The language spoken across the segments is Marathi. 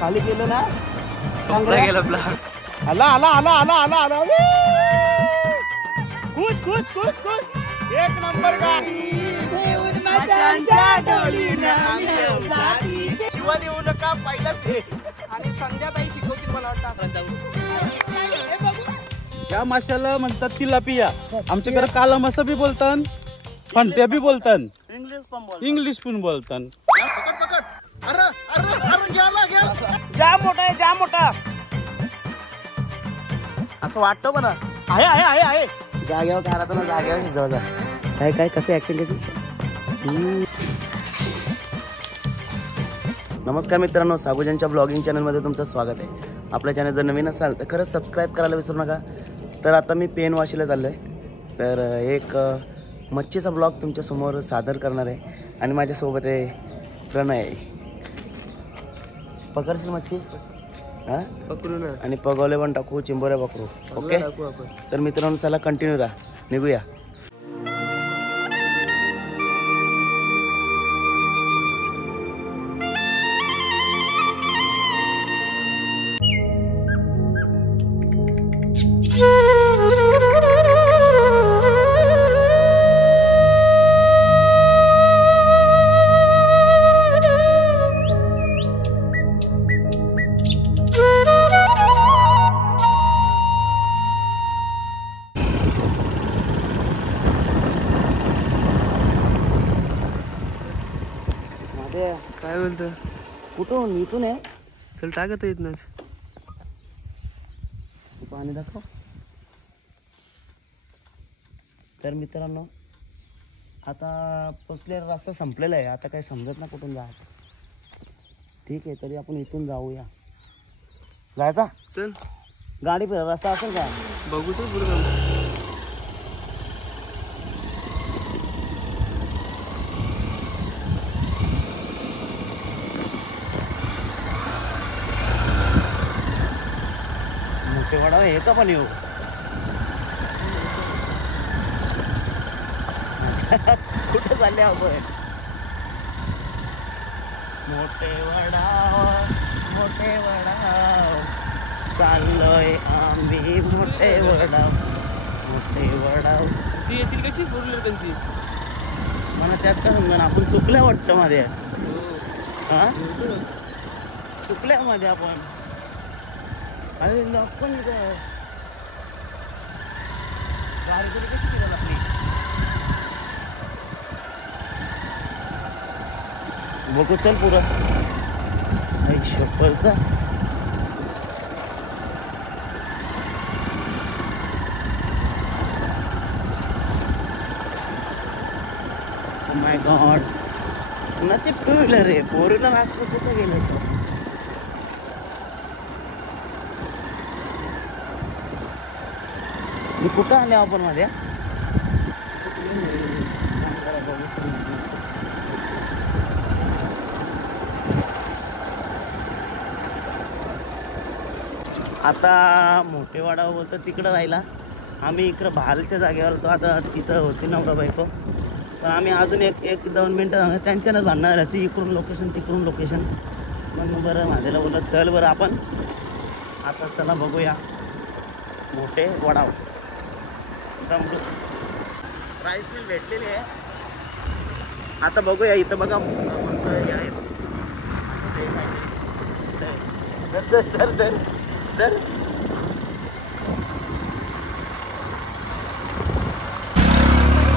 खाली केलं ना गेला आला आला आला आला आला आला खुश खुश खुश खुश एक नंबर गाडी शिवानी येऊ नका पहिलाच हे आणि संध्याताई शिकवतील मला वाटतं. या माशाला म्हणतात तिलापिया. आमच्याकडे काला मासा बी बोलतात, फंट्या बी बोलतात, इंग्लिश पण बोलतात. जाम मोठा आहे, जाम मोठा असं वाटतं मला. आहे आहे आहे आहे जाग्यावर काय राहतो ना, जाग्यावर जवळ काय काय कसं ऍक्शन कशी. नमस्कार मित्रांनो, साबुजांच्या ब्लॉगिंग चॅनलमध्ये तुमचं स्वागत आहे. आपल्या चॅनल जर नवीन असाल तर खरंच सबस्क्राईब करायला विसरू नका. तर आता मी पेन वाशीला चाललो आहे. तर एक मच्छीचा ब्लॉग तुमच्यासमोर सादर करणार आहे आणि माझ्यासोबत आहे प्रणय. पकडशील मच्छी? हां पकडू ना, आणि पगवले पण टाकू, चिंबोऱ्या पकडू. ओके, तर मित्रांनो चला कंटिन्यू राहा, निघूया. काय बोलतो? कुठून? इथून आहे. चल टाकत येत ना, पाणी दाखव. तर मित्रांनो आता पोचलेला रस्ता संपलेला आहे. आता काही समजत ना कुठून जायचं. ठीक आहे, तरी आपण इथून जाऊया. जायचा? चल गाडी रस्ता असेल का बघू. चल पुढे मोठेवाडा हे का पण येऊ. कुठे चालले आपण? मोठे वडाव चाललोय आम्ही. मोठे वडाव ती येतील कशी बोललो त्यांची. मला त्यात का समजा आपण चुकल्या वाटतं मध्ये. हा चुकल्यामध्ये आपण. अरे आपण गाडी तरी कशी केली आपली. बघू चल पुरं शपलचा. माय गॉड, नशीब टू व्हीलर आहे. फोर व्हीलर असलं कुठं गेलं. मी कुठं आले आपण मध्ये. आता मोठेवाडा बोलतो तिकडं राहिला. आम्ही इकडं भालच्या जागेवर होतो. आता तिथं होती नवरा बायको. तर आम्ही अजून एक 2 मिनटं त्यांच्यानंच भांडणार असते. इकडून लोकेशन तिकडून लोकेशन. मग बरं माझ्याला बोलत चल बरं आपण आता चला बघूया मोठे वडाव. प्राईस मिल भेटलेली आहे. आता बघूया. इथं बघा मस्त हे आहेत. तर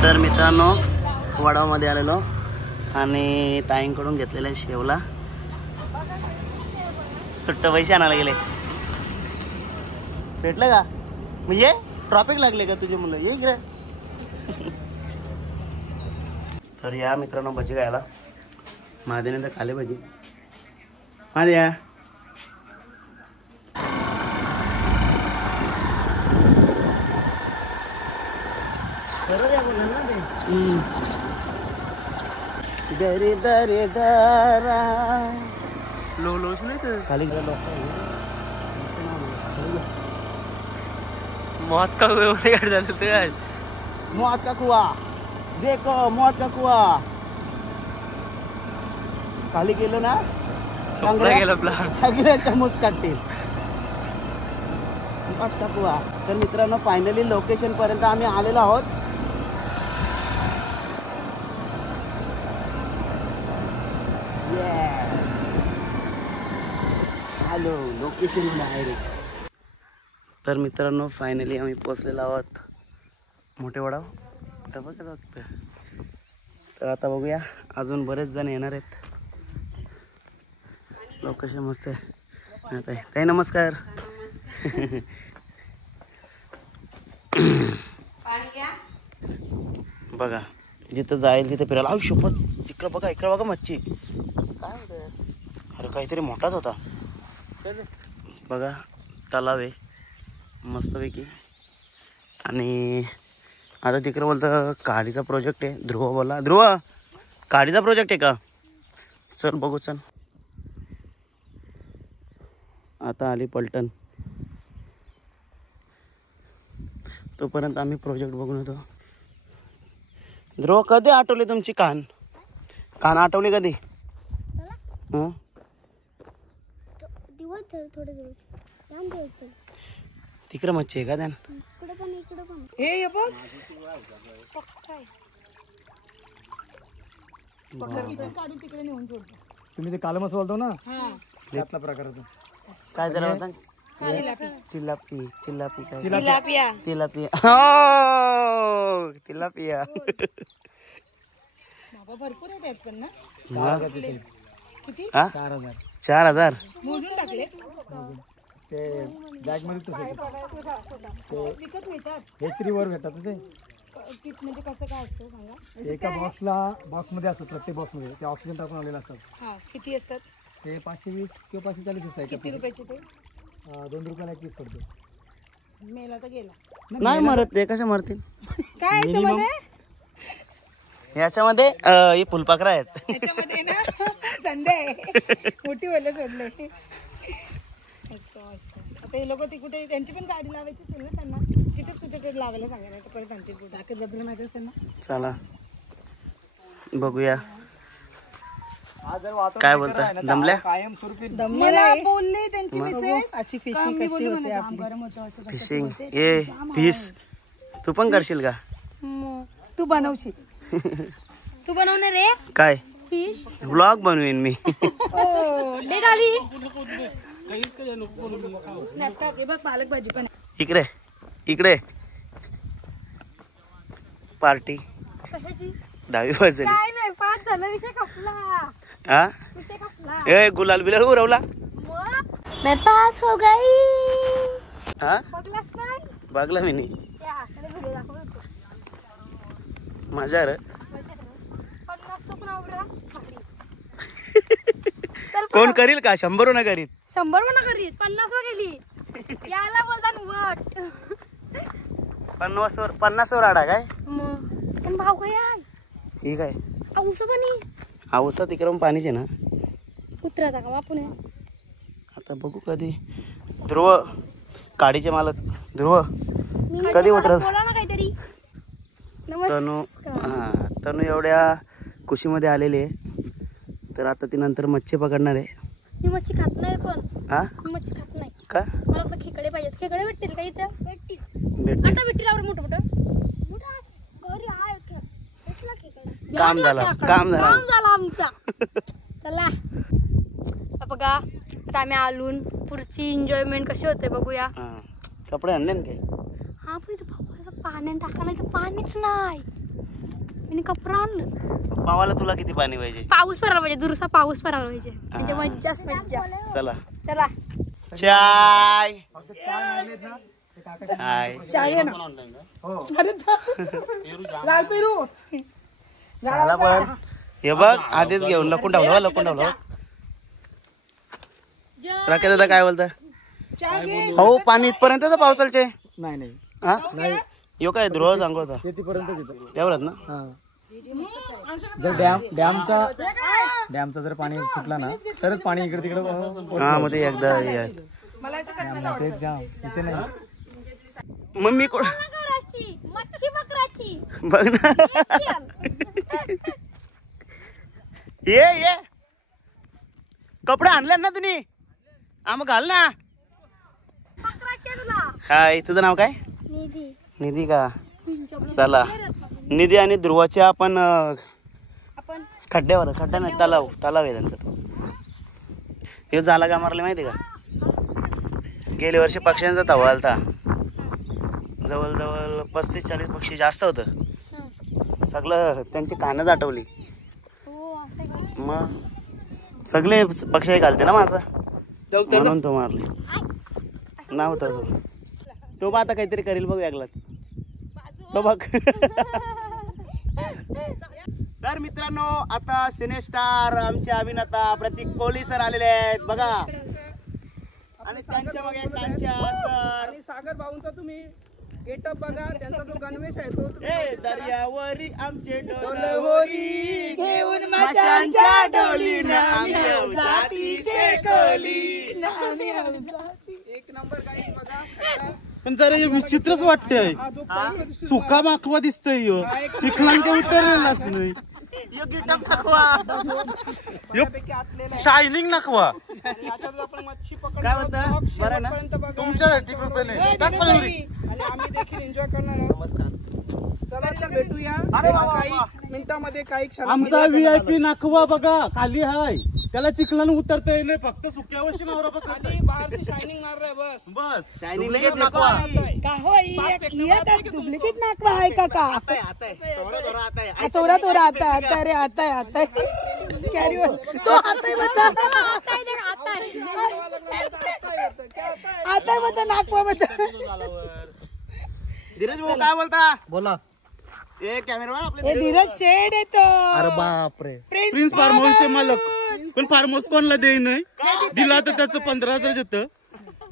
तर मित्रांनो वडावमध्ये आलेलो आणि ताईंकडून घेतलेला आहे शेवला. सुट्ट पैसे आणायला गेले. भेटलं का? म्हणजे ट्रॉफिक लागले का तुझे मुलं? ये रे. तर या मित्रांनो भजी खायला. महादेने तर खाले भजी. महाद्या दरे दरे दरा लोच नाही तर खाली गेला. मौत का कुआ झालं ते काय. मौत का कुआ देखो, मौत का कुआ. खाली गेलो ना कपडा गेला आपला. सगळ्यांचा मूस काढतील. टाकूया. तर मित्रांनो फायनली लोकेशन पर्यंत आम्ही आलेलो आहोत. Hello location direct. तर मित्रांनो फायनली आम्ही पोचलेलो आहोत मोठे वडाव. तर बघा फक्त. तर आता बघूया अजून बरेच जण येणार आहेत. लोकेशन मस्त आहे. ताई नमस्कार. बघा जिथं जाईल तिथे फिरायला. आऊ शपथ इकडं बघा मच्छी. काय होतं? अरे काहीतरी मोठाच होता. बघा तलाव आहे मस्तपैकी. आणि आता तिकडं बोलतं काडीचा प्रोजेक्ट आहे. ध्रुव बोला. ध्रुव काडीचा प्रोजेक्ट आहे का? चल बघू चल. आता आली पलटण. तोपर्यंत आम्ही प्रोजेक्ट बघून होतो. ध्रुव कधी आठवली तुमची कान आठवली कधी? तिकडे मच्छी आहे का त्यान? तुम्ही ते कालमच बोलतो ना त्यातला प्रकार होता. काय त्याला होता? चिल्लापी काय? तिलापिया. तिलापिया. भरपूर आहेत पण ना. 4,000 मोजून टाकले ते बॅग मध्ये हेचरीवर भेटतात ते. म्हणजे कसं काय असतं सांगा. एका बॉक्स मध्ये असतात. प्रत्येक बॉक्स मध्ये ते ऑक्सिजन टाकून आलेले असतात. हा किती असतात? ते 520 किंवा 540 असतात. किती रुपयाचे ते? 2 रुपयाला 1 पीस पडतो. मेला तर गेला. नाही मरत ते. कशा मरतील? काय याच्यामध्ये? याच्यामध्ये हे फुलपाखरं आहेत. याच्यामध्ये ना संडे मोठी व्हायला सोडले. मस्त मस्त. आता हे लोक ती कुठे त्यांची पण गाडी लावायची असेल ना त्यांना तिथेच कुठे लावायला सांगायला तर परत आणतील कुठे आखर जबलं माहिती असेल ना. चला बघूया काय बोलता. दमल्या? कायम स्वरूपी मला बोलले त्यांची मिसेस अशी फिशिंग कशी होते आपली. गरम होतं असं कसं फिशिंग. ए फिश तू पण करशील का? तू बनवशील. तू बनवणार रे काय? फिश. ब्लॉग बनवीन मी. ओ डेट आली. स्नॅपचॅट हे बघ पालक भाजी पण इकडे पार्टी कशाची? 10वी वाजली. काय नाही पास झाला विषय खपला. हा विषय खपला. ए गुलाल बिलाल उरवला. मैं पास हो गई. हा बघलास काय? बघला मी नाही. त्या हाताने व्हिडिओ दाखवत होतो. माझ्या रे 50 पण आवडला. कोण करील का? 100 ना करीत. 100 म्हणा करीत 50 वर गेली. याला बोलतात वट. 50 वर आडा काय? मग पण भाव काय आहे? ही काय औस पण औसा तिकडून पाणीचे ना. उतरायचा का आपण? आता बघू कधी. ध्रुव काडीचे मालक. ध्रुव कधी उतरत? बोला ना काहीतरी. तनू. हा तनू एवढ्या खुशीमध्ये आलेली आहे. तर आता ती नंतर मच्छी पकडणार आहे. मी मच्छी खात नाही पण. हा मी मच्छी खात नाही. का? मला फक्त खेकडे पाहिजेत. खेकडे भेटतील का इथं? भेटतील. भेटते. आता भेटतील आवडं मोठं मोठं. काम झालं आमचा. चला आता बघा आता आम्ही आलून पुढची एन्जॉयमेंट कशी होते बघूया. हा कपडे आणले ना काय? हा पण इथं पावसाचं पाण्याने टाकायला इथं पाणीच नाही. मी कपडा आणलं. पावाला तुला किती पाणी पाहिजे? पाऊस पडायला पाहिजे. दुरसा पाऊस पडायला पाहिजे म्हणजे मज्जाच मज्जा. चला चला चाय. चाय आहे ना. अरे लाल पेरू झाला पण. हे बघ आधीच घेऊन लपून ठेवलं. राकेश दादा काय बोलता? हो पाणी इथपर्यंत पावसालचे. नाही हा यो काय ध्रुव सांगू होता शेतीपर्यंत येतं त्यावरच ना. जर डॅमचा जर पाणी सुटला ना तरच पाणी इकडे तिकडे. हा मध्ये एकदा इथे नाही. मग मी मच्छी बकराची बघ ना. ये कपडे आणले ना तुम्ही? मग घाल ना. काय तुझं नाव काय? निधी का? चला निधी आणि ध्रुवाच्या आपण खड्ड्यावर खड्डा नाही तलाव आहे त्यांचा. हे झाला का मारले माहिती का? गेल्या वर्षी पक्ष्यांचा तवा आलता. जवळजवळ 35-40 पक्षी जास्त होतं. सगळं त्यांची कानं दाटवली. मग सगळे पक्षी घालते ना माझं म्हणून तो मारले. नाव तो बा आता काहीतरी करेल बघ वेगळाच तो बघ. तर मित्रांनो आता सिनेस्टार आमचे अभिनेता प्रतीक कोहली सर आलेले आहेत बघा. आणि त्यांच्या बघा आणि सागर भाऊंचा तुम्ही गेटअप बघा. त्यांचा जो गणवेश आहे तो दर्यावरी आमचे डोलवरी घेऊन माशांच्या डोलीनं जातीचे कोली. एक नंबर गाईस बघा. पण जरा हे विचित्रच वाटतंय. सुका माखवा दिसतोय चिखलांक उतरलेलाच नाही. शायनिंग नखवा आपण मच्छी काय म्हणता बरं ना तुमच्यासाठी आणि आम्ही देखील एन्जॉय करणार आहोत. चला तर भेटूया काही मिनिटांमध्ये काही आमचा VIP नाखवा बघा खाली हाय. त्याला चिखलानं उतरता येईल फक्त सुक्यावशी नवरा खाली बाहेरची शायनिंग मार रहा है बस. डुप्लिकेट नाकवा का हो डुप्लिकेट नाकवा आहे का? थोड़ा थोड़ा आता है अरे आता है कैरी ऑन. तो आता है बता नाकवा बता. धीरज भाऊ काय बोलता? बोला. कॅमेरामॅन आपले धीरज शेड येतो. अरे बापरे. प्रिन्स फार्म हाऊसचे मालक. पण फार्म हाऊस कोणाला देई नाही. दिला तर त्याचं 15,000 देतं.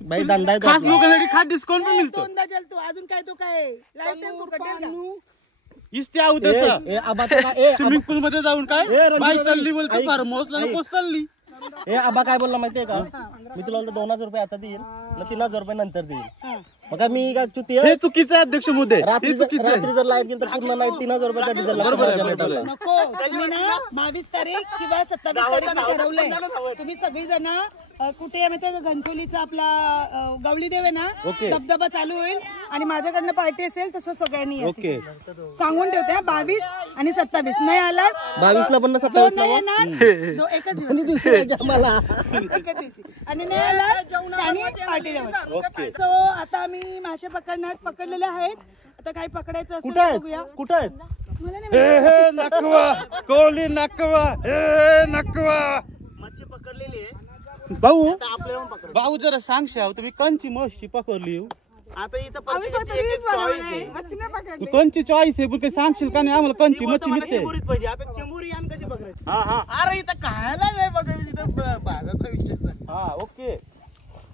भाई धंदा खास लोकांसाठी खास डिस्काउंट पण मिळतो. दोनदा चलतो अजून काय तो काय लाईफ टाइम फुकटेल का? इस्त्या स्विमिंग पूल मध्ये जाऊन काय बाई चालली बोलतो फार्म हाऊसला नको चालली. आबा काय बोलला माहितीये का? मी तुला 2,000 रुपये आता देईल, 3,000 रुपये नंतर देईल. मग मी काय चुती हे चुकीचं आहे अध्यक्ष मोदी. रात्री जर लाईट गेली तर पूर्ण नाईट 3,000 रुपयाचा डिझेल नको. तुम्ही ना 22 तारीख किंवा 27 तारीख ठरवलंय. तुम्ही सगळी जण कुठे माहिती का? घनसोलीचा आपला गवळीदेव आहे ना धबधबा चालू होईल आणि माझ्याकडनं पार्टी असेल तसं सगळ्यांनी ओके सांगून ठेवते. 22 आणि 27 नाही आलास 22 ला पण 27 ला एकच दिवशी मला एकच दिवशी आणि नाही आलास त्यांनी पार्टी द्यायची. तो आता आम्ही मासे पकडलेले आहेत. आता काही पकडायचं असेल तर बघूया. कुठं आहेत? मला नाही नकवा कोहली नकवा नकवा मच्छी पकडलेली आहे. भाऊ आपल्याला पकड. भाऊ जरा सांगशाव तुम्ही कंची मच्छी पकडली. आता इथं आम्ही फक्त वीज बनवलंय. मच्छी नाही पकडली. कंची चॉईस आहे पण काही सांगशील का नाही आम्हाला कंची मच्छी निघते. चिंबुरीत पाहिजे. आता चिंबुरी आणि कशी पकडायची? अरे इथं खायला नाही बघायची तिथं भाजाचा विषय. हा ओके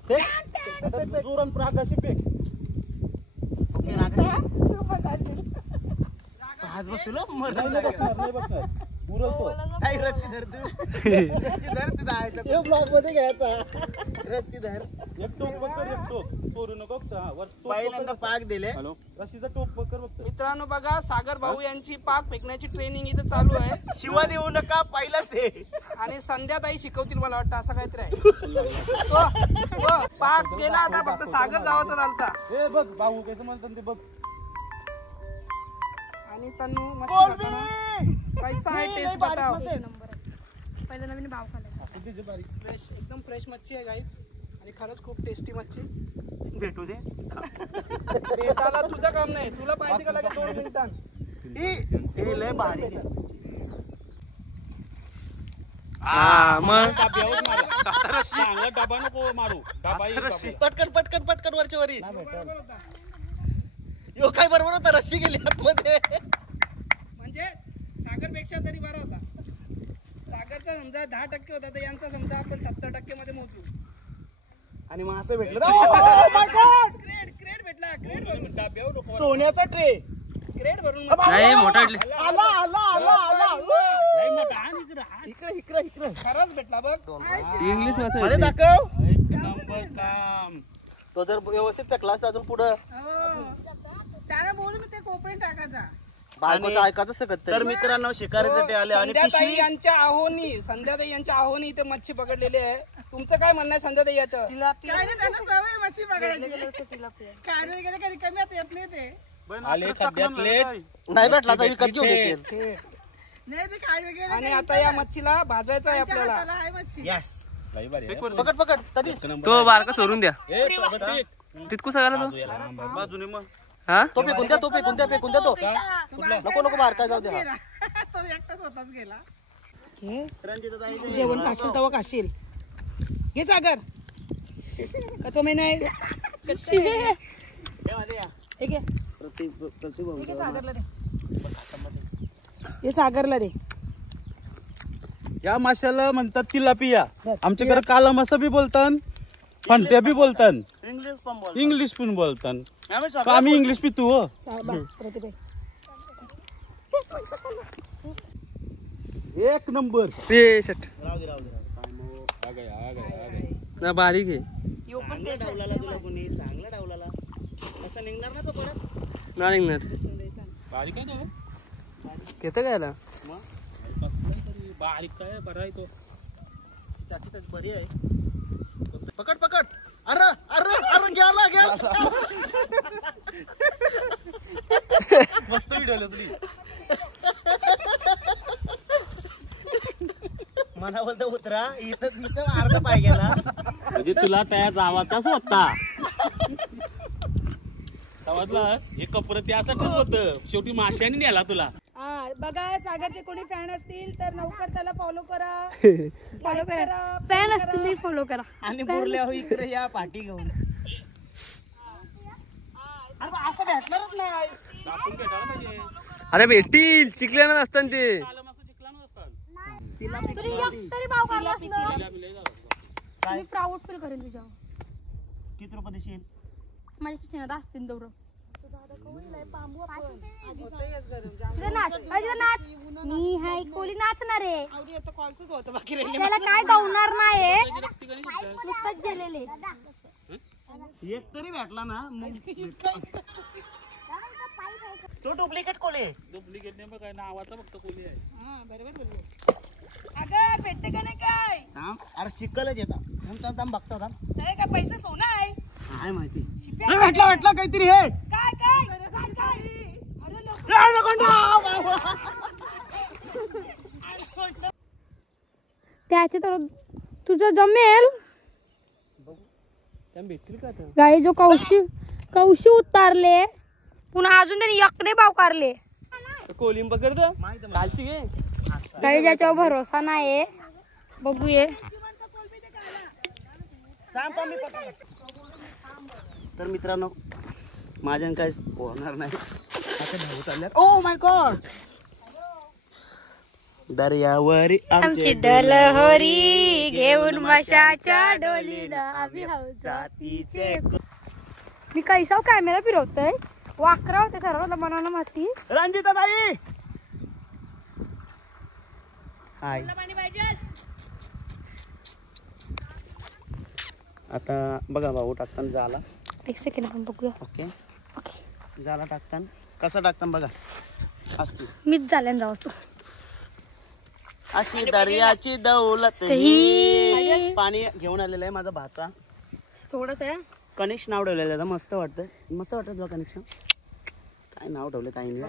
जोरान प्रागाशी पेक. ओके रागा भाज बसलो नाही बघणार उरलतो. काही रस्सी धर तू. रस्सी धर तू जायचं ब्लॉग मध्ये घ्यायचा. रस्सी धर. एक टोक पकड एक टोक चोरू नको फक्त. पहिल्यांदा पाक दिले. हॅलो रस्सीचा टोक पकड फक्त. मित्रांनो बघा सागर भाऊ यांची पाक फेकण्याची ट्रेनिंग इथं चालू आहे. शिवा देऊ नका पहिलाच आहे. आणि संध्याताई शिकवतील मला वाटतं असं काहीतरी आहे. तो पाक गेला आता फक्त सागर जावाचा रालता. ए बघ भाऊ कसं म्हणतात ते बघ. आणि तन्नू मच्छी कैसा आहे टेस्ट बताओ. पहिला नवीन भाव खाल्ला. फ्रेश एकदम फ्रेश मच्छी आहे गाईज आणि खरंच खूप टेस्टी मच्छी. भेटू दे. भेटायला तुझं काम नाही. तुला पाहिजे का लागेल 2 मिनिटां. हे लय भारी. डबा नको मारू. पटकन पटकन पटकन वरच्या वरी. यो काय बरोबर होता रस्सी गेली आतमध्ये. म्हणजे सागरपेक्षा तरी बरा होता. सागरचा समजा 10% होता तर यांचा समजा आपण 70% मध्ये मोजू. आणि मग असं भेटलं क्रेड भेटला. क्रेड भरून सोन्याचा ट्रे. क्रेड भरून नाही मोठा आला आला आला आला. इकडे इकडे इकडे खरंच भेटला बघ. इंग्लिश मध्ये दाखव. नंबर काम. तो जर व्यवस्थित फेकला असता अजून पुढं त्याला बोलू मी ते कोपऱ्यात टाकायचा. बायकोचं ऐकायचं सकत तर मित्रांनो शिकारीसाठी आले आणि संध्याताई यांच्या आहोनी संध्याताई यांच्या आहोनी इथे मच्छी पकडलेली आहे. तुमचं काय म्हणणं आहे संध्याताई याचं? काय नाही, त्यांना सवय मच्छी पकडायची. खायला गेले कधी कमी आता येत नाही ते. आले खड्ड्यातले नाही भेटला तर विकत घेऊन येतील. नाही ते खायला गेले आणि आता या मच्छीला भाजायचं आहे आपल्याला. आहे मच्छी. यस पकड पकड तरी तो बारका सोडून द्या ए, पकड. तितकू सगळा तो बाजूने मग हा तो फेकून द्या, तो फेकून द्या, फेकून द्या तो. नको नको बाहेर काय जाऊ द्या. तो एकटाच होताच गेला. रंजिताताई जेवण खाशील तेव्हा खाशील. घे सागर. का तो मी नाही हे घे. हे घे सागरला दे. हे सागरला दे. या माशाला म्हणतात तिलापिया. आमच्याकडे काला मासा बी बोलतात, फंट्या बी बोलतात, इंग्लिश पण बोल. इंग्लिश पण बोलतात. आम्ही तर आम्ही इंग्लिश पितो हो. प्रतिभा एक नंबर. ते शट राहू दे राहू दे ना बारीक आहे चांगला डावलाला तुला कोणी चांगला डावलाला असं निघणार ना तो परत. ना निघणार बारीक आहे तो. घेतं काय याला? बारीक काय बरा आहे तो. त्याची तर बरी आहे. पकड पकड. अरे अरे अरे गेला गेला. मस्त व्हिडिओ लसली. मना बोलतो उतरा इथं इथं अर्धा पाय गेला. म्हणजे तुला त्या जावाचाच होता. समजलं हे कपर त्यासाठीच होतं. शेवटी माशाने नेला तुला. हा बघा सागरचे कोणी फॅन असतील तर लवकर त्याला फॉलो करा. फॉलो करा. फॅन असतील तरी फॉलो करा. आणि बोरल्या हो इकडे या पाठी घेऊन. अरे बा, असं भेटणारच नाही. अरे भेटतील चिकल्यानं असतात ते. तुला एक तरी भाव काढला असलं मी प्राऊड फील करेन तुझ्यावर. किती रुपये देशील? माझ्या किचनात असतील दौर. नाच. मी हाय कोली नाचणार आहे. कॉलच व्हायचं बाकी राहिले. त्याला काय गावणार नाही. नुसतंच गेलेले. एक तरी भेटला ना मग. तो डुप्लिकेट कोले. डुप्लिकेट नाही काय नावाचा फक्त कोली आहे. हा बरोबर बोललो. अगं भेटते का नाही काय? थांब अरे चिकलच येतात. थांब थांब थांब बघतो थांब. नाही का पैसे सोनं आहे. काय माहिती. शिप्या भेटला भेटला काहीतरी हे. काय काय काय काय? अरे लोक त्याचे तर तुझं जमेल. भेटतील का आता? गाई जो कौशी उतारले पुन्हा अजून त्यांनी एकटे भाव काढले. कोलिंब पकड कालची घे. गाई ज्याच्यावर भरोसा नाही बघूये. तर मित्रांनो माझ्या काय होणार नाही. आता धावू चालल्यात. Oh my God. दर्यावरी आमची डलहरी घेऊन मशाच्या डोलीनं आम्ही जातीचे. मी कैसा कॅमेरा फिरवतोय. वाकरा होते सर्व मनानं माती. रंजिताताई हाय. आता बघा भाऊ टाकताना झाला. एक सेकंड आपण बघूया. ओके झाला टाकताना कसा टाकताना बघा. असतो मीच झाल्यान जाऊ तू. अशी दर्याची दौलत ही. पाणी घेऊन आलेलं आहे माझा भाचा. थोडस आहे. कनिक्स नाव ठेवलेलं आहे. मस्त वाटतं मस्त वाटत बघा कनिक्स. काय नाव ठेवलं ताईने.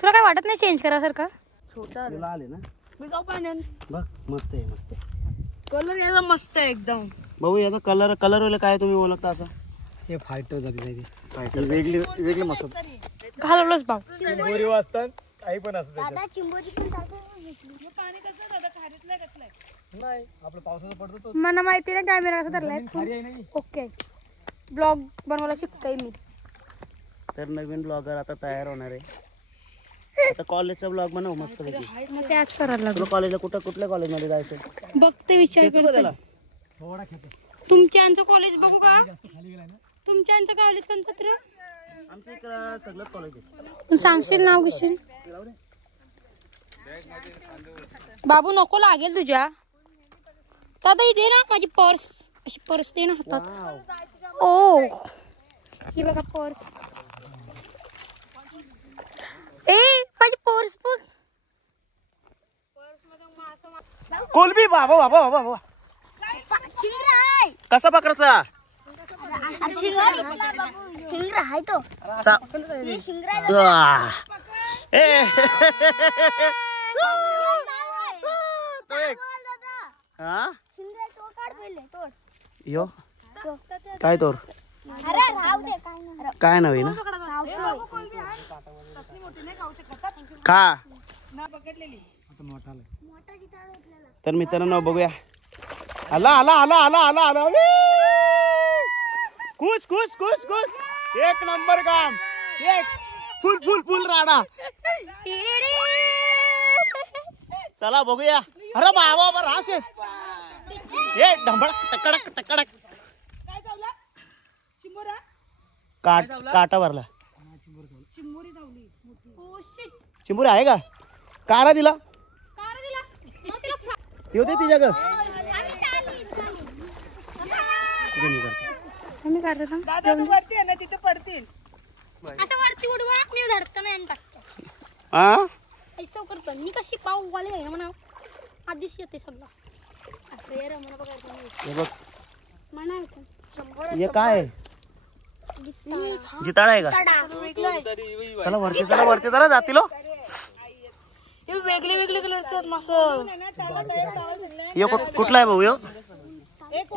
तुला काय वाटत नाही चेंज करासारखा? तुला आले ना मी जाऊ पाण्यात. बघ मस्त आहे मस्त आहे. कलर याचा मस्त आहे एकदम. भाऊ याचा कलर कलर काय तुम्ही ओळखता असं? हे फायटर झाली फायटर वेगळी वेगळी मस्त. घालवलंच भाव. चिंबोरी वाजतात काही पण असतं नाही. आपलं पावसाचं पडतो तो. मला माहिती नाही कॅमेरा कसा धरलाय. ओके ब्लॉग बनवायला शिकतोय मी. तर नवीन ब्लॉगर आता तयार होणार आहे. आता कॉलेजचा ब्लॉग बनव मस्त पैकी. मग ते आज करायला लागलो. तुला कॉलेजला कुठल्या कॉलेजमध्ये जायचं? बघते विचार खेचू का करते. त्याला? तुमच्यांचं कॉलेज बघू का? तुमच्यांचं कॉलेज कोणतं तर? आमच्या इकडं सगळं कॉलेज आहे. तू सांगशील नाव घेशील? बाबू नको लागेल तुझ्या. दादा इथे ना माझी पर्स. अशी पर्स दे ना हातात. ओ ही बघा पर्स. माझी पर्स बघ. कोलबी बाबा बाबा बाबा बाबा शिंगरा आहे. कसा पकडायचा? अरे शिंगरा आहे तो. हे शिंगरा आहे. ए तो एक हा शिंगरा तो काढ पहिले तोड. यो काय तोर अरे राहू दे काय नाही. काय नव्हे ना खा. तर मित्रांनो बघूया. आला आला आला आला आला आला खुश खुश खुश खुश एक नंबर काम. एक फुल फुल फुल राडा. चला बघूया. अरे बाबा बाबा राशे ये ढंबळक टकडक टकडक काय चावला? चिंबोरा? काटा भरला. चिंबोरी चावली. Oh shit. चिंबुरी आहे का? कारा दिला कार दिला. मग तिला येऊ दे तिच्या मी काढतो थांब. दादा तू वरती आहे ना तिथे पडतील. असं वरती उडवा मी धडकन आणि टाकतो. हा ऐसा करतो मी. कशी पाव वाले आहे म्हणा आधीच येते सगळं. असं ये रे मला बघायचं नाही. हे बघ म्हणा येतं. 100 हे काय जिताडा आहे का? चला वरती चला वरती चला जातील हो. हे वेगळे वेगळे कलरचे मासं. यो कुठला आहे भाऊ यो?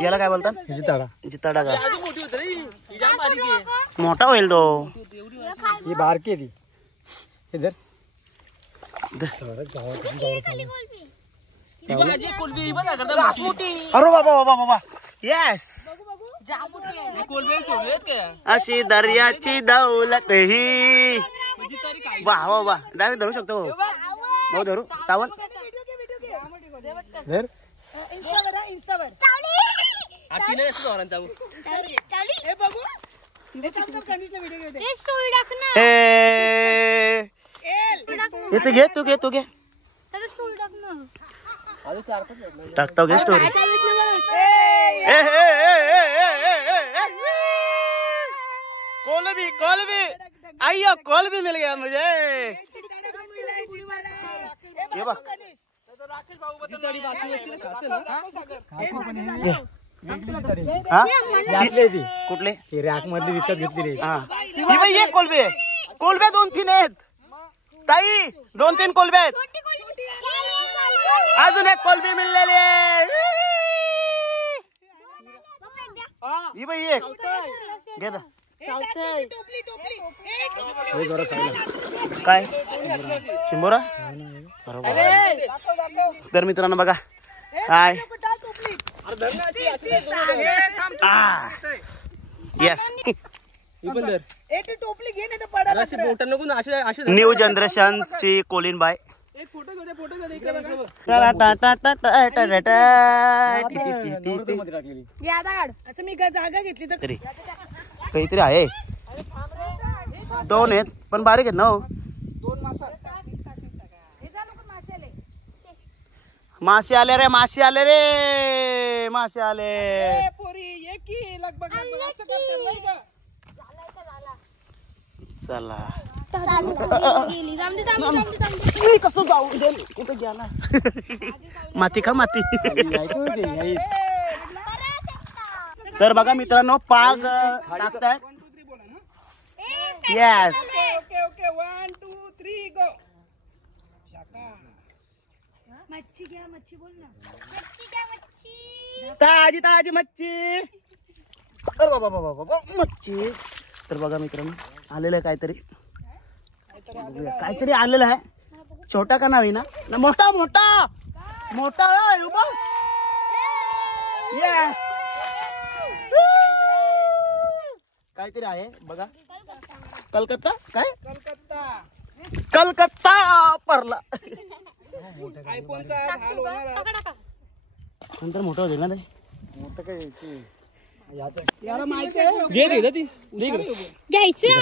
याला काय बोलतात? जिताडा. जिताडा का? मोठा होईल तो. ही बारकी ती इधर अरे बाबा बाबा बाबा येस. अशी दर्याची दौलत ही. वाह वाह वाह डायरेक्ट धरू शकतो भाऊ. धरू सावंत. धर. इंस्टावर हे बघू. हे थांब थांब कनिष्ठला व्हिडिओ घेऊ दे. ते स्टोरी टाक ना. ए हे तू घे तू घे तू घे. त्याला स्टोरी टाक ना. टाकतो घे स्टोरी. कोलबी कोलबी आइयो कोलबी मिल गया मुझे. ये बघ कुठले ती रॅक मधली विकत घेतली. हा ही बाई एक कोलबी आहे. कोलब्या 2-3 आहेत ताई. 2-3 कोलब्या आहेत. अजून एक कोलबी मिळलेली आहे. ही बाई एक घे दा. काय चिंबोरा तर मित्रांनो बघा काय येस टोपली घे नाही तर पडा. न्यू जनरेशनची कोलिन बाय. एक फोटो घेऊ दे, फोटो घेऊ दे. इकडे बघा. असं मी काय जागा घेतली तर तरी काहीतरी आहे. 2 आहेत पण बारीक आहेत ना हो. 2 मासा. मासे आले रे मासे आले रे मासे आले. ए पोरी ये की लगभग असं करतात नाही का? चला गेली. जाऊन दे. कसं जाऊ कुठे गेला. माती का माती. तर बघा मित्रांनो पाग टाकतायत. 1 2 3 बोला ना. येस ओके ओके 1 2 3 गो. मच्छी घ्या. मच्छी बोल ना. ताजी ताजी मच्छी. अरे बाबा बाबा बाबा मच्छी. तर बघा मित्रांनो आलेलं आहे काहीतरी. काहीतरी आलेलं आहे. छोटा का नाही ना मोठा मोठा मोठा. येस काहीतरी आहे बघा. कलकत्ता काय कलकत्ता परला. आयफोनचा हाल होणार आहे. नंतर मोठं होईल ना ते. याला माहिती आहे. घ्यायचं.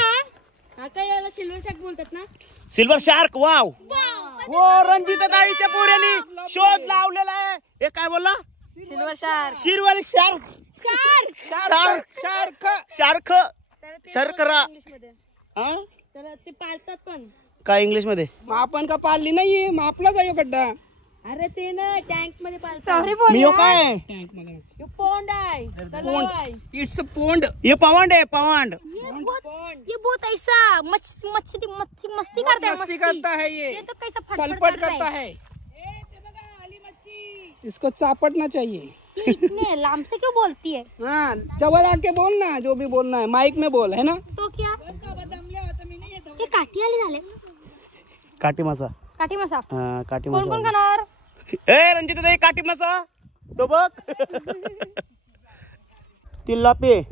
काय याला सिल्वर शार्क बोलतात ना. Silver shark wow. हो रणजिता ताईच्या पोऱ्याने शोध लावलेला आहे. हे काय बोलला? Silver shark. Silver shark. Shark shark शर्करा. तर ते पाळतात पण. काय इंग्लिश मध्ये? मग आपण का पाळली नाहीये, मग आपलाच आहे ह्यो गड्डा. अरे ते ना टँक मध्ये सॉरी मी हो काय टँक मध्ये पोंड आहे पोंड. It's a pond. ये पवंड आहे पवंड. ये बहुत ऐसा मस्ती करता है मस्ती करता है ये ये, तो कैसा पलपट करता है. इसको चापटना चाहिए. ये इतने लाम से क्यों बोलती है? हाँ, जवळ आके बोल ना, जो भी बोलना है माइक में बोल, है ना. तो क्या ते काठी आली झाले. काटी मासा. काठी मासा हा काटी कोण कोण मासा. खाणार? ए रंजित दादा काटी मासा तो बघ. तिल्लापी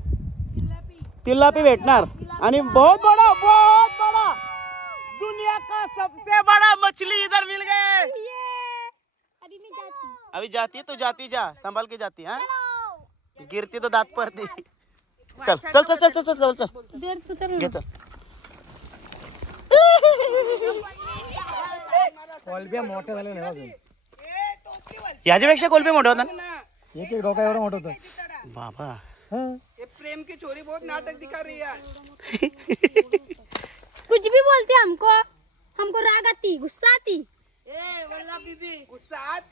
भेटणार आणि बहुत बड़ा दुनिया का सबसे बड़ा मछली इधर मिल गए. अभी मैं जाती. अभी जाती तू जाती जा संभाल के जाती. हाँ गिरती तो दात पडती. चल चल चल चल चल चल चल देर तू तर घे चल. कोलब्या मोठे झाले नाही अजून. याच्यापेक्षा कोलबे मोठे होता. एक एक डोका एवढं मोठं होतं. बाबा ये प्रेम की चोरी बहुत नाटक दिखा रही है. कुछ भी बोलते हमको राग आती, गुस्सा आती.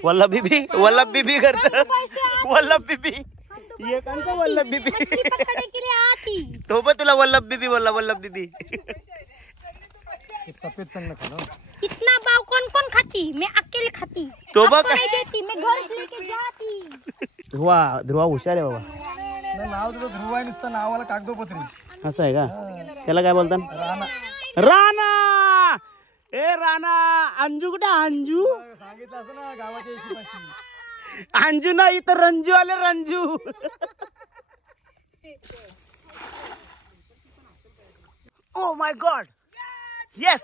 वल्लभ बीबी करत. वल्लभ बीबी ये कौन का वल्लभ बीबी? मछली पकड़ने के लिए आती. तो पण तुला वल्लभ बीबी बोलला. वल्लभ बीबी सफेद संग खा ना. इतना भाव कौन कौन खाती? मैं अकेले खाती. तो आपको बघ नहीं देती, मैं घर लेके जाती. ध्रुवा हुशार आहे बाबा. नाव तुझं ध्रुव आहे, नुसतं नावाला कागदोपत्री. असं आहे का? त्याला काय बोलतात? राणा. ए राणा. अंजू कुठे? अंजू सांगितलं असं ना गावाच्या हिशोबाशी. अंजू ना इथं रंजू आले. Ranju. Oh my God. Yes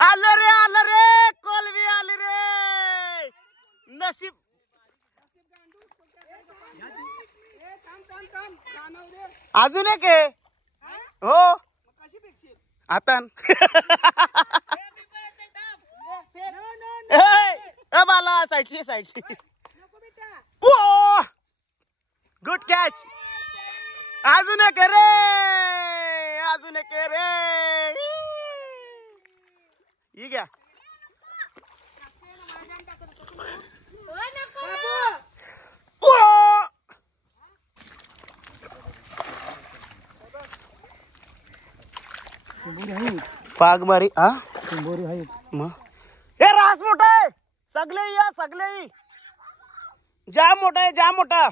आलं रे कोलबी आली रे. नसीब. अजून एक आहे हो आता. बाला साईडची. Good catch. अजून एक रे. ही घ्या. पाग मारी. हा चिंबोरी आहे. मग हे रास मोठा आहे. सगळे जाम मोठा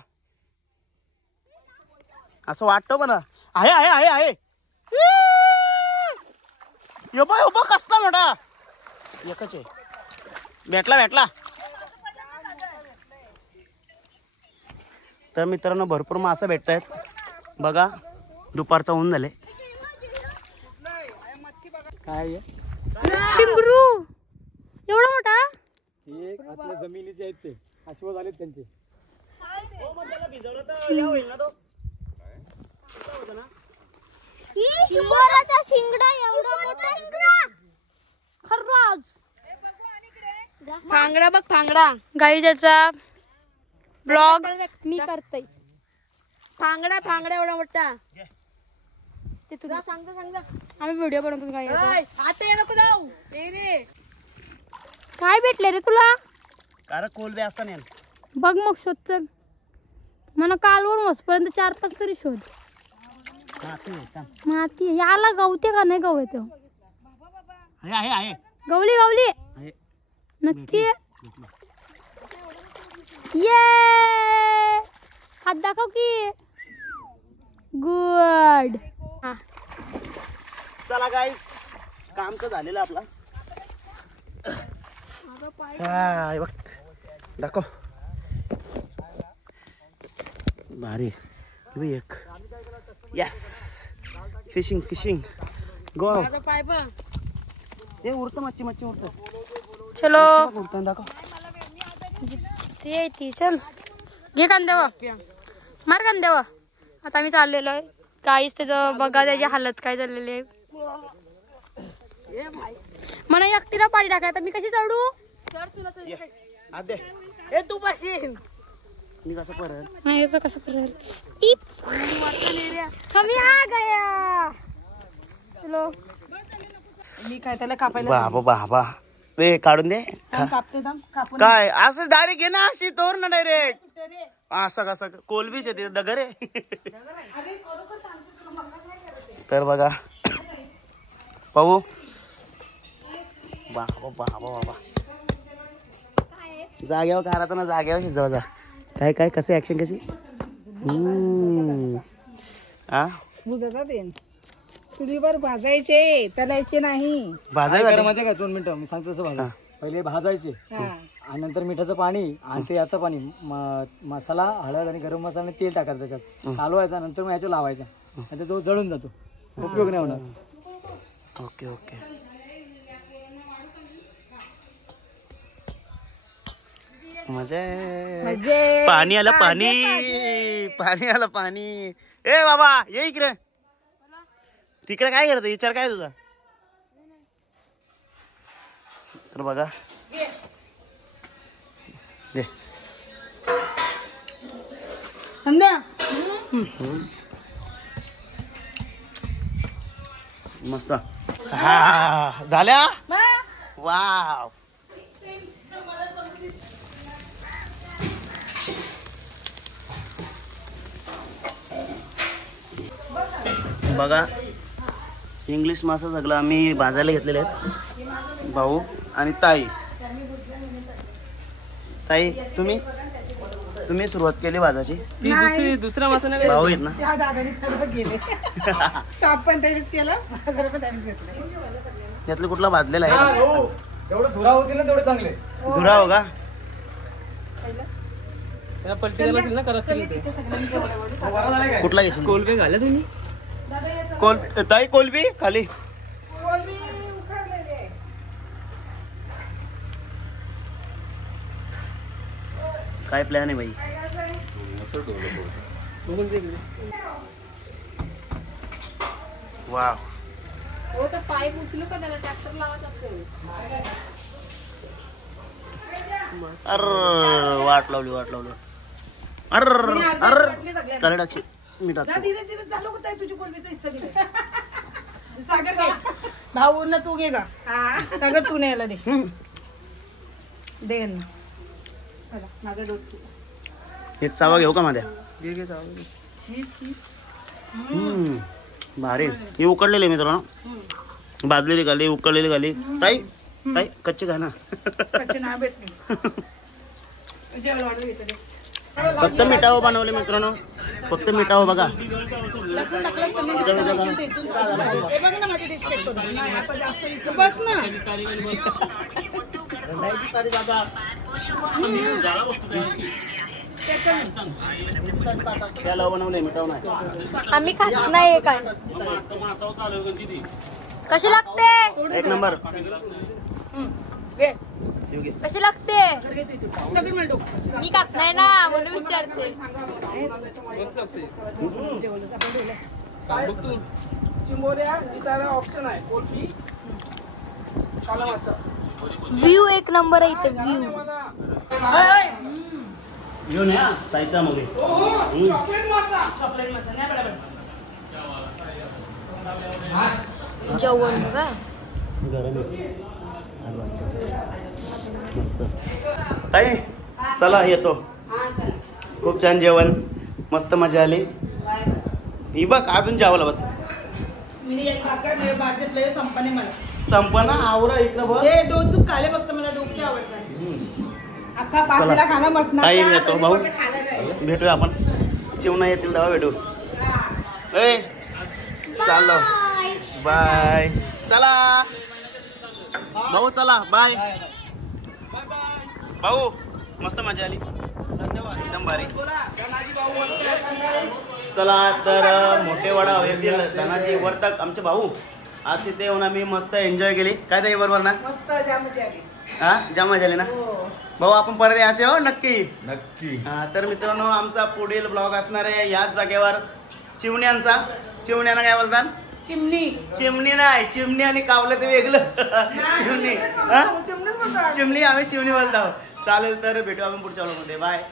असं वाटतं पण आहे. यो बा कसला मोठा. एकच आहे. भेटला. तर मित्रांनो भरपूर मासा भेटतायत बघा. दुपारचा ऊन झाले. काय शिंगरू एवढा मोठा. एक आपल्या जमिनीचे आहेत ते आशीर्वाद आलेत त्यांचे. चिंबोराचा शिंगडा एवढा मोठा. खर्राज फांगडा बघ फांगडा. गाई ज्याचा ब्लॉग मी करते. फांगडा एवढा मोठा. ते तुला सांग आम्ही व्हिडिओ बनवतो. गाई आता ये नको जाऊ. काय भेटले रे तुला? कारण कोलबे असताना बघ मग शोध. चल मला कालवून वसपर्यंत 4-5 तरी शोध. माती याला गवते का नाही गवते? आहे. गवली नक्की. ये हात दाखव की. गुड. चला गाईस काम तर झालेलं आपला. बघ दाखव. भारी एक. यस फिशिंग गो. हे उडतं मच्छी उडतं. चलो उडतं दाखव. ते ती चल घे कांदेवा. मार कांदेवा. आता आम्ही चाललेलो आहे. काहीच त्याचं बघा त्याची हालत काय झालेली आहे. मला एकटीला पाणी टाकाय तर मी कशी चढू? तू बशील. मी कसं परत नाही तर कसं करेल. हमी आ गया. चलो मी काय त्याला कापायला बाबा बाबा ते काढून दे कापते कापून काय असं डायरेक्ट घे ना अशी तोर ना डायरेक्ट असं कसं कोलबीच येते दगर आहे तर बघा पाहू बाबा बाबा बाबा जाग्यावर का राहतो ना जाग्यावर जाऊ जा काय काय कसं ऍक्शन कशी हा बुजाचा देन चुलीवर भाजायचे तलायचे नाही भाजायला माहिती का 2 मिनिटं मी सांगतो तसं भाजा पहिले भाजायचे आणि नंतर मिठाचं पाणी आणि ते याचं पाणी मसाला हळद आणि गरम मसाला आणि तेल टाकायचं त्याच्यात कालवायचा नंतर मग याच्या लावायचा आणि तो जळून जातो उपयोग नाही होणार ओके ओके मजा पाणी आलं पाणी आलं पाणी ए बाबा ये इकडे तिकडे काय करत विचार काय तुझा तर बघा दे मस्त हा झाल्या वाव बघा इंग्लिश मासा सगळं आम्ही भाजायला घेतलेले आहेत भाऊ आणि ताई ताई तुम्ही सुरुवात केली भाजाची दुसरा मासा नाही भाऊ आहेत ना त्या दादाने सर्व गेले साप पण त्यावेळेस केलं बाजार पण त्यावेळेस घेतलं त्यातलं कुठला भाजलेला आहे जेवढं धुरा होतील ना तेवढे चांगले धुरा हो का त्याला पलटी द्यायला लागतील ना करायला कुठला घेशील कोलबी घाला तुम्ही ताई कोलबी खाली काय प्लॅन आहे बाई वाव हो तर पाईप उचलू का त्याला ट्रॅक्टर लावायचं असेल अर वाट लावली अर अर चालेल टाकशी मी टाकतो धीरे धीरे चालू होत आहे तुझी कोलबीचा हिस्सा दिला सागर घे भाऊ ना तू घे का सागर तू न्यायला दे ना माझा डोस एक चावा घेऊ का माझ्या छी भारी हे उकडलेले मित्रांनो भाजलेली खाली उकडलेली खाली ताई ताई कच्चे खा ना कच्चे नाही भेटले जेवण वाढवू इथे फक्त मिठावर बनवले मित्रांनो फक्त मिठावर बघा लसूण टाकलंस तर मी हे बघ ना माझी डिश चेक करू नाही आता जास्त दिसतं. बस ना त्याला बनवले मिठावर नाही आम्ही खात नाही काय कशी लागते एक नंबर घे येऊ घे. कशी लागते घे तू सगळं मिळतो मी खात नाही ना म्हणून विचारते जेवलं आपण ठेवलं चिंबोऱ्या जिताला ऑप्शन आहे कोलबी काला मासा व्ह्यू एक नंबर आहे इथे व्ह्यू घेऊन या साहित्यामध्ये चॉकलेट मासा चॉकलेट मसाला नाही बरोबर जेवण बघा गरम आहे. आज मस्त मस्त ताई चला येतो खूप छान जेवण मस्त मजा आली ही बघ अजून जेवायला बस मी एक काका भाजीतलं संपाने मला संपना आवरा इकडं बघ हे डोचूक खाले फक्त मला डोके आवडतात अख्खा पातेला खाना मटणाचा ताई येतो भाऊ तरी पण खायला नाही. भेटूया आपण चिवणा येतील तेव्हा भेटू ए चाललो बाय चला भाऊ चला बाय भाऊ मस्त मजा आली एकदम भारी चला तर मोठेवाडा येथील धनाजी वर्तक आमचे भाऊ आज तिथे येऊन आम्ही मस्त एन्जॉय केली काय ताई बरोबर ना मस्त जाम मजा आली हा जाम मजा आली ना भाऊ आपण परत यायचे हो नक्की नक्की हा तर मित्रांनो आमचा पुढील ब्लॉग असणार आहे याच जागेवर चिमण्यांचा चिमण्यानं काय बोलतात चिमणी नाही चिमणी आणि कावलं ते वेगळं चिमणी हा? चिमणी आम्ही चिमणी बोलतो चालेल तर भेटू आपण पुढच्या ब्लॉगमध्ये बाय